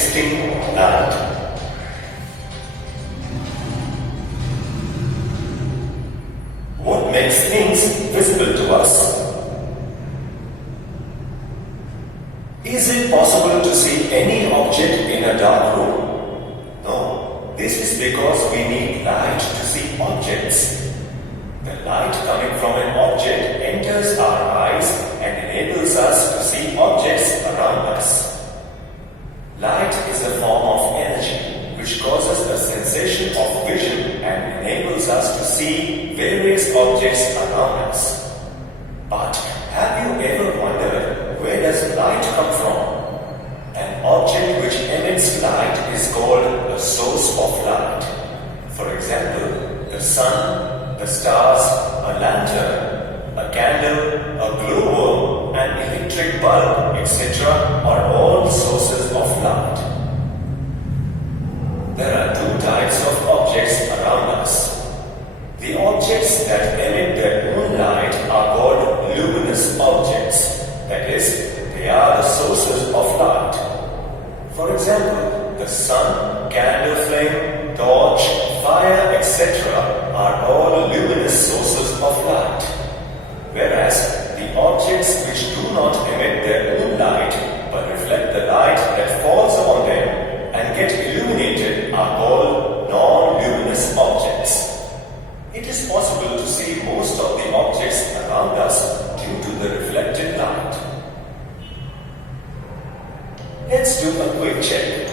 existing light. What makes things visible to us? Is it possible to see any object in a dark room? No. This is because we need light to see objects. The light coming from an object enters our eyes and enables us to see objects around us. Light is a form of energy which causes a sensation of vision and enables us to see various objects around us. But have you ever wondered, where does light come from? An object which emits light is called a source of light. For example, the sun, the stars, a lantern, a candle, a glowworm, an electric bulb, etc. are all sources of light. There are two types of objects around us. The objects that emit their own light are called luminous objects. That is, they are the sources of light. For example, the sun, candle flame, torch, fire, etc. are all luminous sources of light. Whereas the objects which do not emit their own light but reflect the light that falls on them and get illuminated are called non-luminous objects. It is possible to see most of the objects around us due to the reflected light. Let's do a quick check.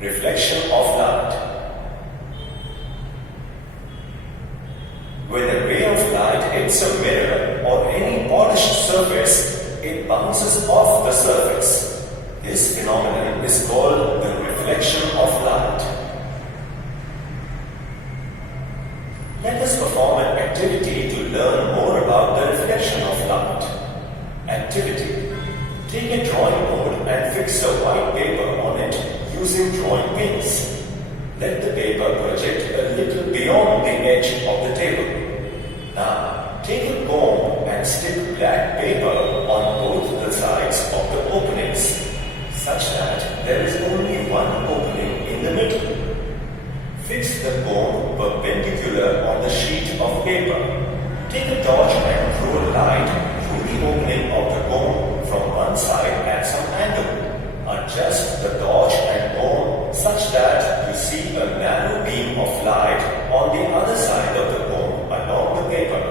Reflection of light. When a ray of light hits a mirror or any polished surface, it bounces off the surface. This phenomenon is called the reflection of light. Let us perform an activity to learn more about the reflection of light. Activity. Take a drawing board and fix a white paper on it using drawing pins. Let the paper project a little beyond the edge of the table. Now, take a comb and stick black paper on both the sides of the openings, such that there is only one opening in the middle. Fix the comb perpendicular on the sheet of paper. Take a torch and throw light through the opening of the comb from one side at some angle. Adjust the torch and comb such that you see a narrow beam of light on the other side of the comb along the paper.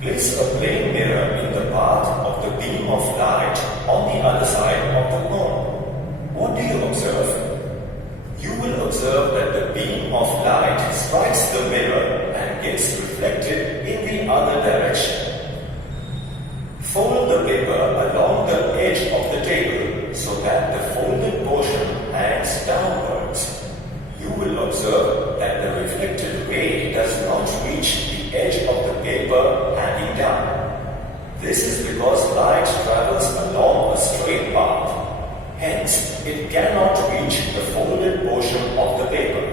Place a plain mirror in the path of the beam of light on the other side of the comb. What do you observe? You will observe that the beam of light strikes the mirror and gets reflected in the other direction. Fold the paper along the edge of the table so that the folded portion hangs downwards. You will observe that the reflected ray does not reach the edge of the paper hanging down. This is because light travels along a straight path. Hence, it cannot reach the folded portion of the paper.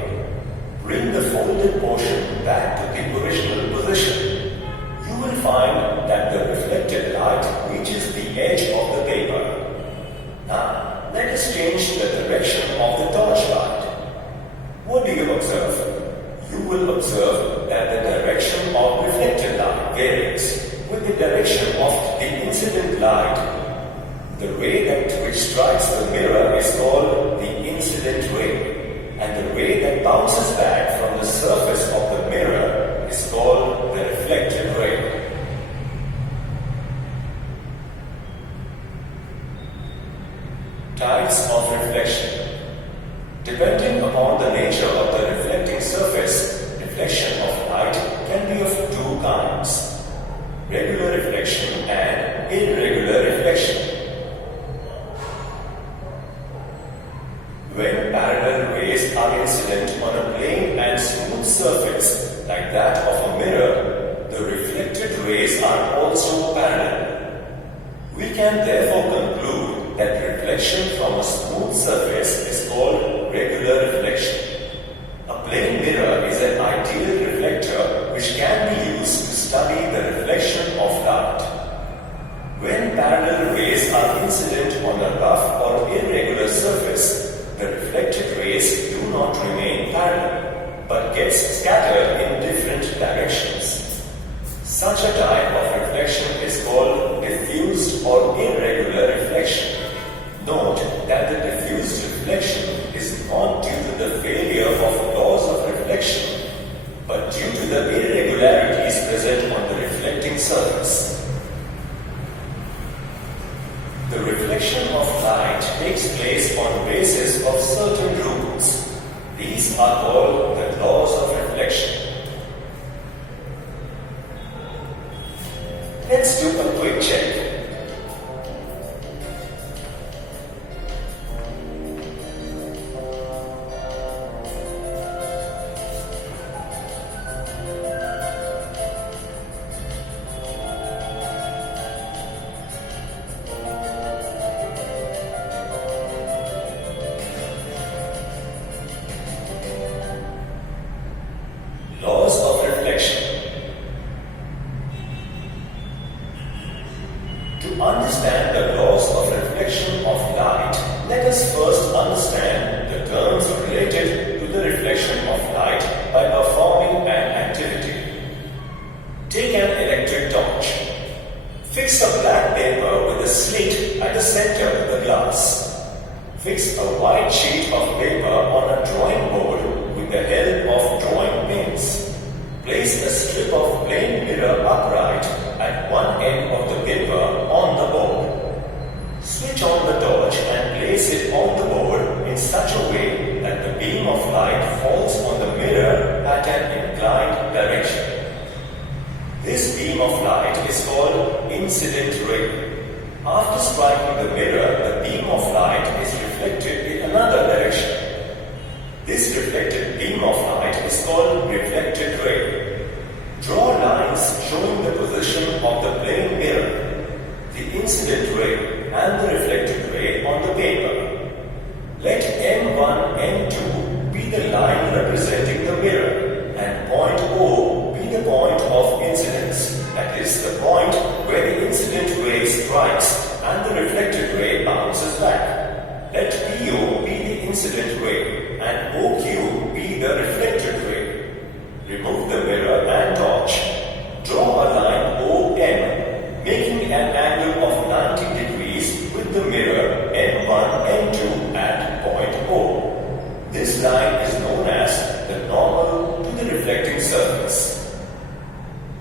Bring the folded portion back to the original position. You will find that the reflected light reaches the edge of the paper. Now, let us change the direction of the torchlight. What do you observe? You will observe that the direction of reflected light varies with the direction of the incident light. The ray which strikes the mirror is called the incident ray, and the ray that bounces back from the surface of the mirror is called the reflected ray. Types of reflection. Depending upon the nature of the reflecting surface, reflection of light can be of two kinds: regular reflection and irregular reflection. that of a mirror, the reflected rays are also parallel. We can therefore conclude that reflection from a smooth surface is called regular reflection. A plane mirror is an ideal reflector which can be used to study the reflection of light. When parallel rays are incident on a rough or irregular surface, the reflected rays do not remain parallel, but gets scattered in different directions. Such a type of reflection is called diffused or irregular reflection. Note that the diffused reflection is not due to the failure of laws of reflection, but due to the irregularities present on the reflecting surface. The reflection of light takes place on basis of certain rules. These are called the laws of reflection. Let's do a quick check. Laws of reflection. To understand the laws of reflection of light, let us first understand the terms related to the reflection of light by performing an activity. Take an electric torch. Fix a black paper with a slit at the center of the glass. Fix a white sheet of paper on a drawing board with the help of drawing pins. Place a strip of plain mirror upright at one end of the paper on the board. Switch on the torch and place it on the board in such a way that the beam of light falls on the mirror at an inclined direction. This beam of light is called incident ray. After striking the mirror, the beam of light is reflected in another direction. This reflected beam of light is called reflected ray. Draw lines showing the position of the plane mirror, the incident ray and the reflected ray on the paper. Let M1, M2 be the line representing the mirror and point O be the point of incidence, that is the point where the incident ray strikes and the reflected ray bounces back. Let PO be the incident ray and OQ be the reflected ray. Remove the mirror and torch. Draw a line OM, making an angle of 90 degrees with the mirror M1, M2 at point O. This line is known as the normal to the reflecting surface.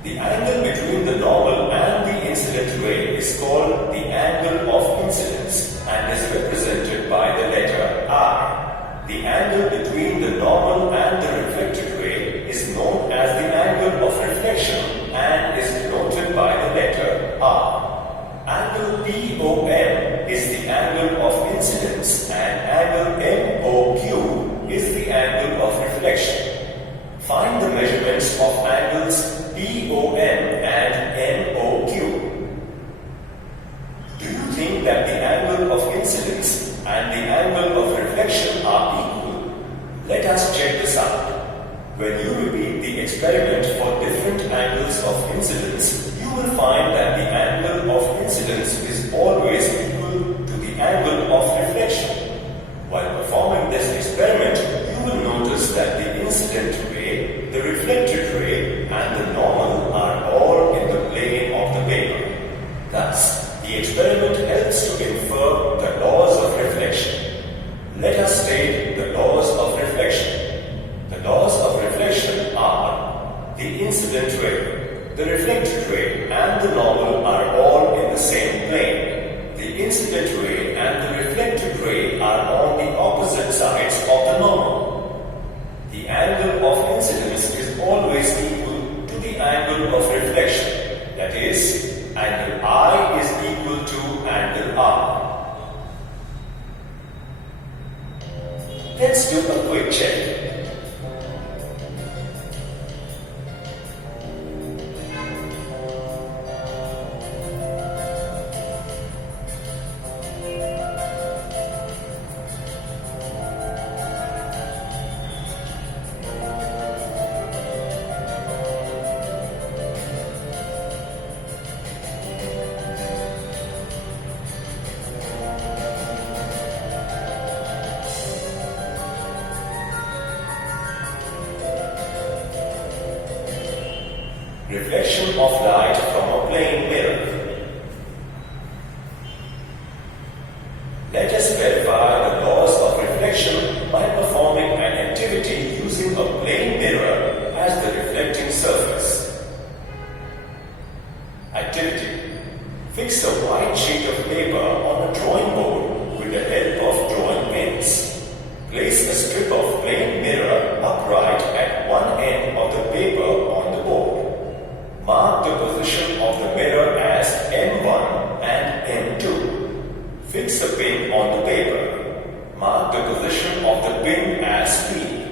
The angle between the normal and the incident ray is called the angle of incidence and is represented by the letter I. The angle between the normal and the reflected ray is known as the angle of reflection and is denoted by the letter R. Angle POM is the angle of incidence and angle MOQ is the angle of reflection. Find the measurements of angles POM and MOQ. Do you think that the angle of incidence and the angle of reflection are equal? Let us check this out. When you repeat the experiment for different angles of incidence, you will find that the angle of incidence is always equal to the angle of reflection. While performing this experiment, you will notice that the incident ray, the reflected ray, and the normal are all in the plane of the paper. Thus, the experiment helps to infer the laws of reflection. Let us state the laws of reflection. The laws of reflection are: the incident ray, the reflected ray, and the normal are all in the same plane. The incident ray and the reflected ray are on the opposite sides of the normal. The angle of incidence is always equal to the angle of reflection. That is, angle I is equal to angle R. Let's do a quick check. Reflection of light from a plane mirror. Let us verify the laws of reflection by performing an activity using a plane mirror as the reflecting surface. Activity. Fix a white sheet of paper on a drawing board with the help of drawing pins. Place a strip of plane mirror upright at one end of the paper on the board. Mark the position of the mirror as M1 and M2. Fix a pin on the paper. Mark the position of the pin as P.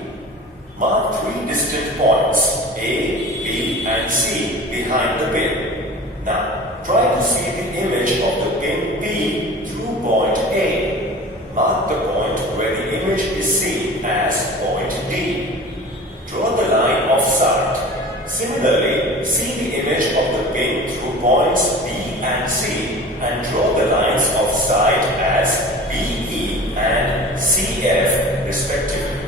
Mark three distant points A, B and C behind the pin. Now, try to see the image of the pin P through point A. Mark the point where the image is seen as point D. Draw the line of sight. Similarly, see the image of the pin through points B and C and draw the lines of sight as BE and CF respectively.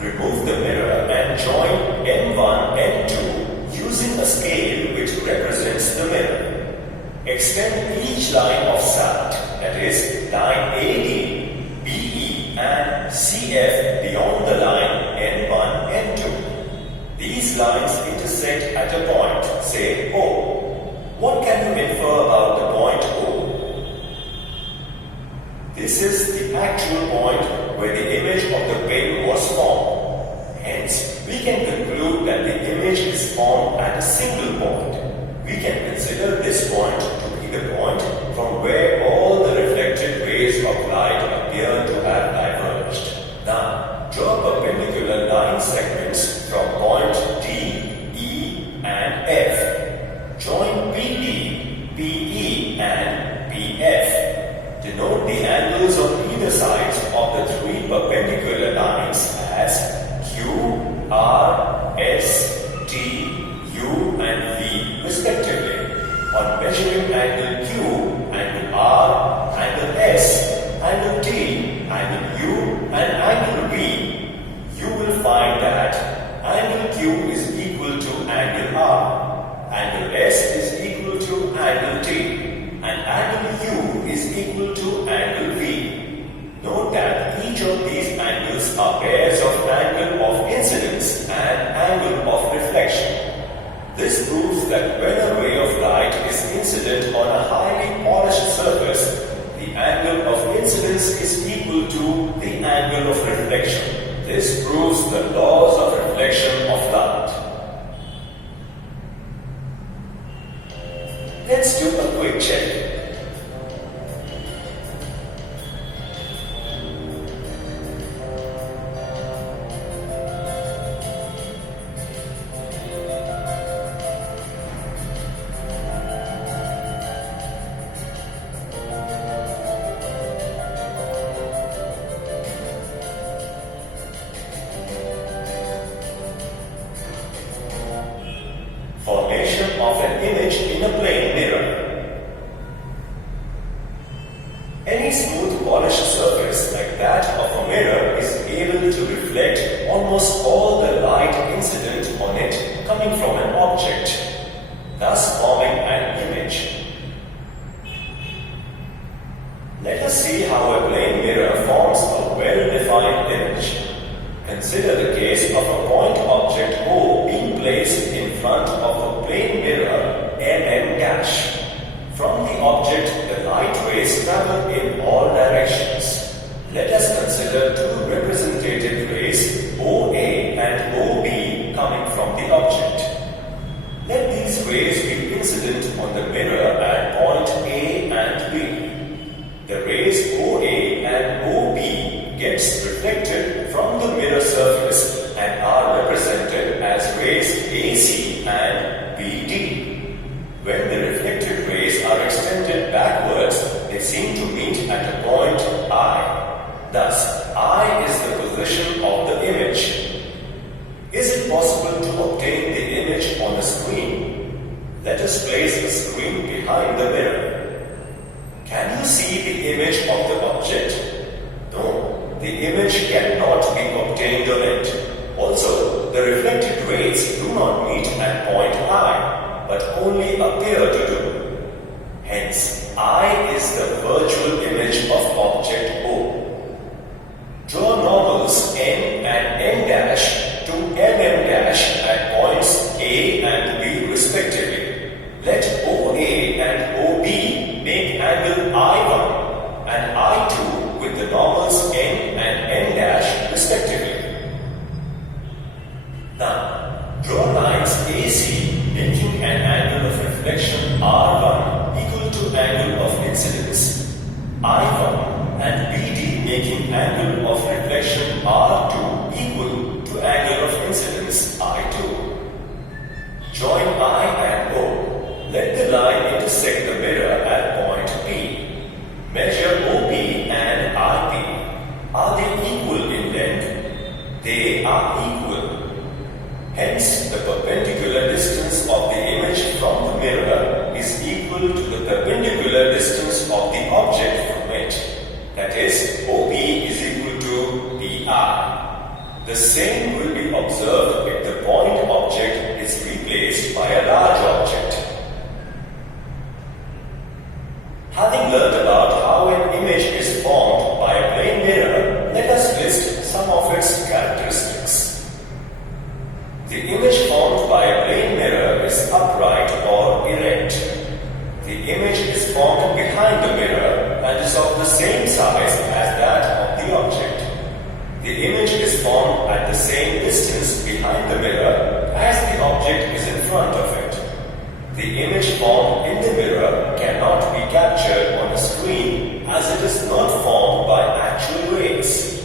Remove the mirror and join M1 N2 using a scale which represents the mirror. Extend each line of sight, that is, line AD, BE and CF beyond the line N1 N2. These lines intersect at a point, say O. What can you infer about the point O? This is the actual point where the image of the pin was formed. Hence, we can conclude that the image is formed at a single point. We can consider this point to be the point from where all the reflected rays of light appear to have diverged. Now, draw perpendicular line segments from point D, E and F. Join PD, PE and PF. Denote the angles on either sides of the three perpendicular lines as Q, R, S, T, U and V respectively. On measuring angle Q, angle R, angle S, angle T, angle U and angle V, you will find that angle Q is equal to angle R. Angle S is equal to angle T and angle U is equal to angle V. Note that each of these angles are pairs of angle of incidence and angle of reflection. This proves that when a ray of light is incident on a highly polished surface, the angle of incidence is equal to the angle of reflection. This proves the laws of reflection of light. Let's do a quick check. Formation of an image in a plane mirror. Any smooth polished surface like that of a mirror is able to reflect almost all the light incident on it coming from an object, thus forming an image. Let us see how a plane mirror forms a well-defined image. Consider the case of a point object O being placed in front of a plane mirror MM'. From the object, the light rays travel in all directions. Let us consider two representative rays OA and OB coming from the object. Let these rays be incident on the mirror at point A and B. The rays OA and OB gets reflected from the mirror surface and are represented as rays AC and BD. When the reflected rays are extended backwards, they seem to meet at a point I. Thus, I is the position of the image. Is it possible to obtain the image on a screen? Let us place a screen behind the mirror. Can you see the image of the object? No, the image cannot be obtained on it. Also, the reflected rays do not meet at point I. only appear to do. Hence, I is the virtual image of object O. Draw normals M and M dash to MM dash at points A and B respectively. Let OA and OB make angle I1 and I2 with the normals M and M dash respectively. Now, draw lines AC making an angle of reflection R1 equal to angle of incidence I1 and BD making angle of reflection R2 equal to angle of incidence I2. Join I and O. Let the line intersect the mirror at point P. Measure OP and RP. Are they equal in length? They are equal. Hence, the perpendicular distance of the image from the mirror is equal to the perpendicular distance of the object from it. That is, OP is equal to PI. The same will be observed if the point object is replaced by a large object. Having learned about how an image is formed by a plane mirror, let us list some of its characteristics. The image formed by a plane mirror is upright or erect. The image is formed behind the mirror and is of the same size as that of the object. The image is formed at the same distance behind the mirror as the object is in front of it. The image formed in the mirror cannot be captured on a screen as it is not formed by actual rays.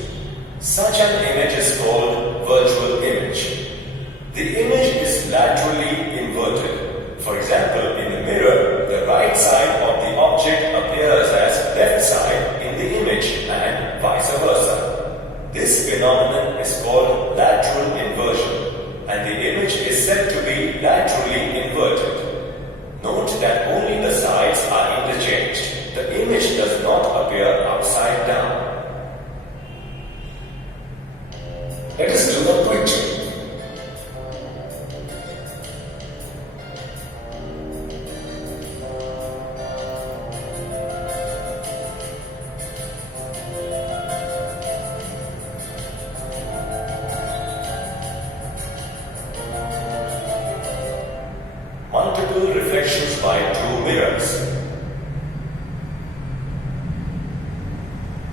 Such an image is called virtual image. The image is laterally inverted. For example, in the mirror, the right side of the object appears as left side in the image and vice versa. This phenomenon is called lateral inversion, and the image is said to be laterally inverted. Note that only the sides are interchanged. The image does not appear upside down. Let us do a quick check. Multiple reflections by two mirrors.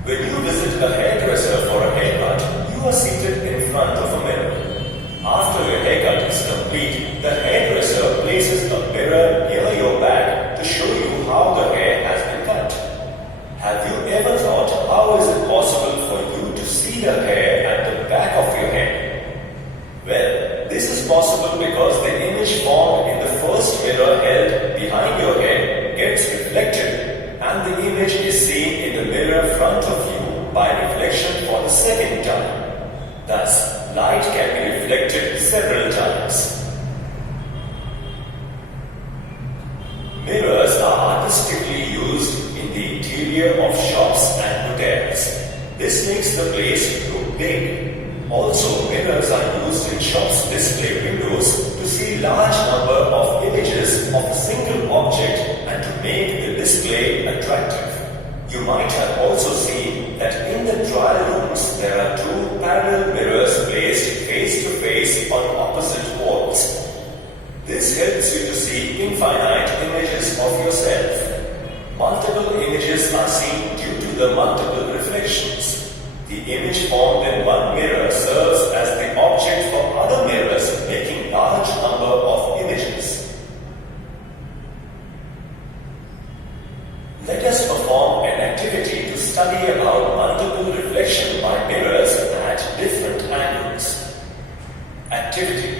When you visit a hairdresser for a haircut, you are seated in front of a mirror. After your haircut is complete, the hairdresser places a mirror near your back to show you how the hair has been cut. Have you ever thought how is it possible for you to see the hair at the back of your head? Well, this is possible because the image formed in the first mirror held behind your head gets reflected and the image is seen in the mirror front of you by reflection for the second time. Thus, light can be reflected several times. Mirrors are artistically used in the interior of shops and hotels. This makes the place look big. Also, mirrors are used in shops' display windows to see large number of images of a single object and to make the display attractive. You might have also seen that in the trial rooms there are two parallel mirrors placed face to face on opposite walls. This helps you to see infinite images of yourself. Multiple images are seen due to the multiple reflections. The image formed in one mirror serves as the object for other mirrors, making large number of images. Let us perform an activity to study about multiple reflection by mirrors at different angles. Activity.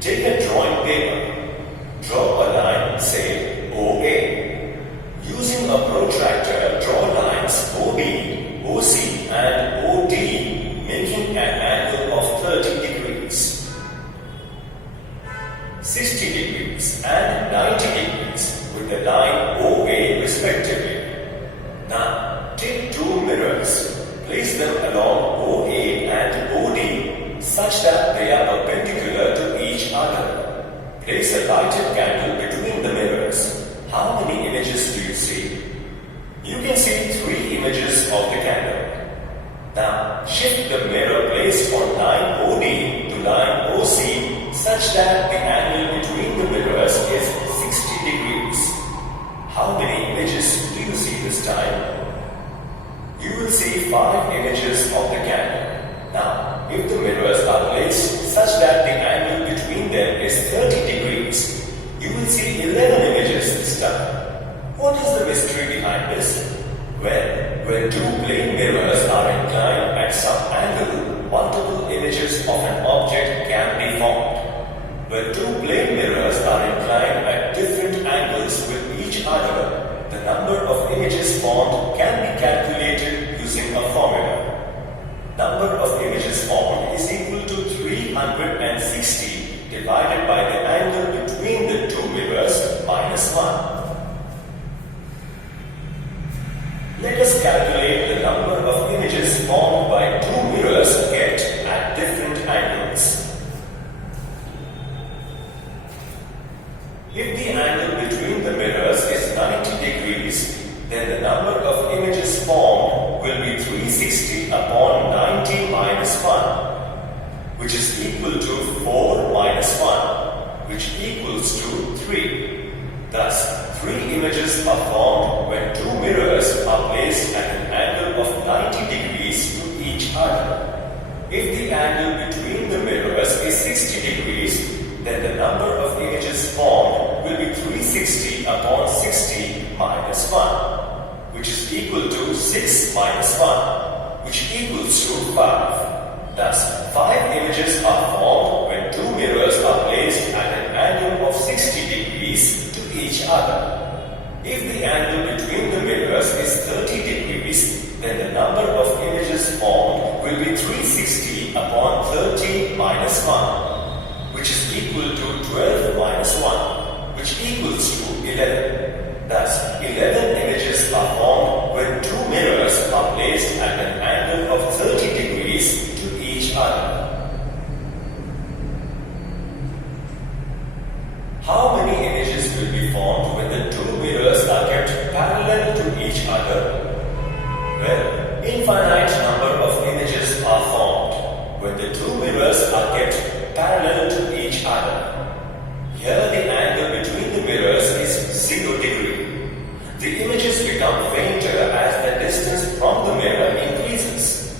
Take a drawing paper. Draw a line, say OA. Using a protractor, draw lines OB, OC and OD, making an angle of 30 degrees, 60 degrees and 90 degrees with the line OA respectively. Now, take two mirrors, place them along OA and OD such that they are perpendicular to each other. Place a lighted candle between between the mirrors, how many images do you see? You can see 3 images of the candle. Now, shift the mirror placed on line OD to line OC such that the angle between the mirrors is 60 degrees. How many images do you see this time? You will see 5 images of the candle. Now, if the mirrors are placed such that the angle between them is 30 degrees, you will see 11 images this time. What is the mystery behind this? Well, when 2 plane mirrors are inclined at some angle, multiple images of an object can be formed. When 2 plane mirrors are inclined at different angles with each other, the number of images formed can be calculated using a formula. Number of images formed is equal to 360 divided by the angle between the 2 mirrors minus 1. Let us calculate the number of images formed by 2 mirrors kept at different angles. If the angle between the mirrors is 90 degrees, then the number of images formed will be 360 upon 90 minus 1, which is equal to 4 minus 1, which equals to 3. Thus, 3 images are formed when 2 mirrors are placed at an angle of 90 degrees to each other. If the angle between the mirrors is 60 degrees, then the number of images formed will be 360 upon 60 minus 1, which is equal to 6 minus 1, which equals to 5. Thus, 5 images are formed when 2 mirrors are placed at an angle of 60 degrees to each other. If the angle between the mirrors is 30 degrees, then the number of images formed will be 360 upon 30 minus 1, which is equal to 12 minus 1, which equals to 11. Thus, 11 images are formed when 2 mirrors are placed at an angle of 30 degrees to each other. How many images will be formed when the 2 mirrors are kept parallel to each other? Well, infinite number of images are formed when the 2 mirrors are kept parallel to each other. Here the angle between the mirrors is 0 degree. The images become fainter as the distance from the mirror increases.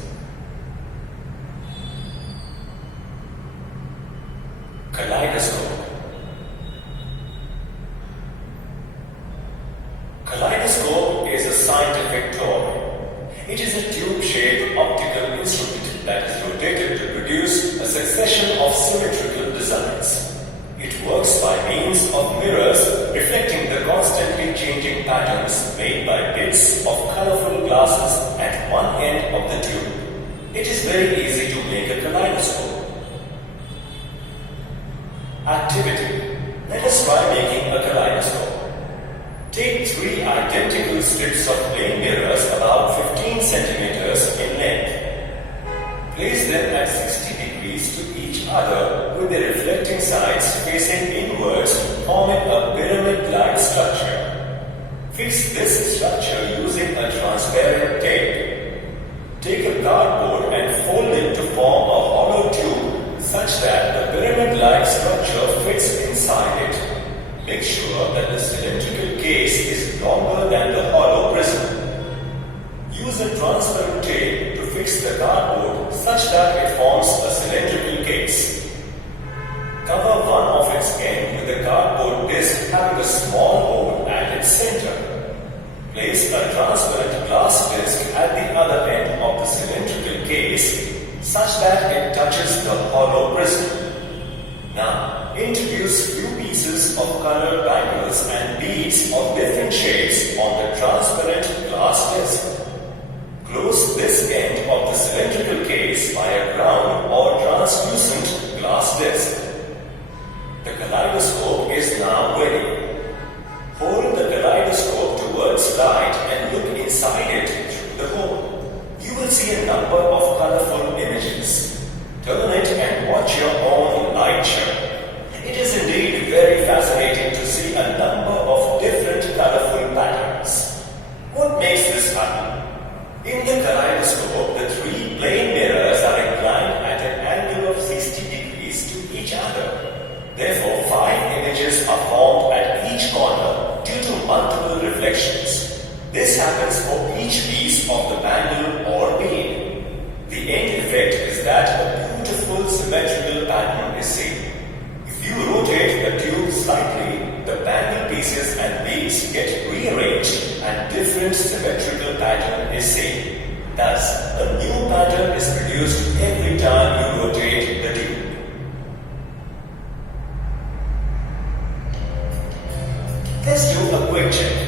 Kaleidoscope. Kaleidoscope is a scientific toy. It is a tube-shaped optical instrument that is rotated to produce a succession of symmetrical designs. It works by means of mirrors reflecting the constantly changing patterns made by bits of colorful glasses at one end of the tube. It is very easy to make a kaleidoscope. Activity. Let us try making a kaleidoscope. Take 3 identical strips of plane mirrors about 15 centimeters in length. Place them at 60 degrees to each other with the reflecting sides facing inwards, forming a pyramid-like structure. Fix this structure using a transparent tape. Take a cardboard and fold it to form a hollow tube such that the pyramid-like structure fits inside it. Make sure that the cylindrical case is longer than the hollow prism. Use a transparent tape to fix the cardboard such that it forms a cylindrical case. Cover one of its ends with a cardboard disc having a small hole at its center. Place a transparent glass disc at the other end of the cylindrical case such that it touches the hollow prism. Now, introduce few pieces of colored bangles and beads of different shapes on the transparent glass disc. Close this end of the cylindrical case by a ground or translucent glass disc. The kaleidoscope is now ready. Hold the kaleidoscope towards light and look inside it through the hole. You will see a number of colorful images. Turn it and watch your own light show. It is indeed very fascinating to see a number This happens for each piece of the bangle or bead. The end effect is that a beautiful symmetrical pattern is seen. If you rotate the tube slightly, the bangle pieces and beads get rearranged and different symmetrical pattern is seen. Thus, a new pattern is produced every time you rotate the tube. Let's do a quick check.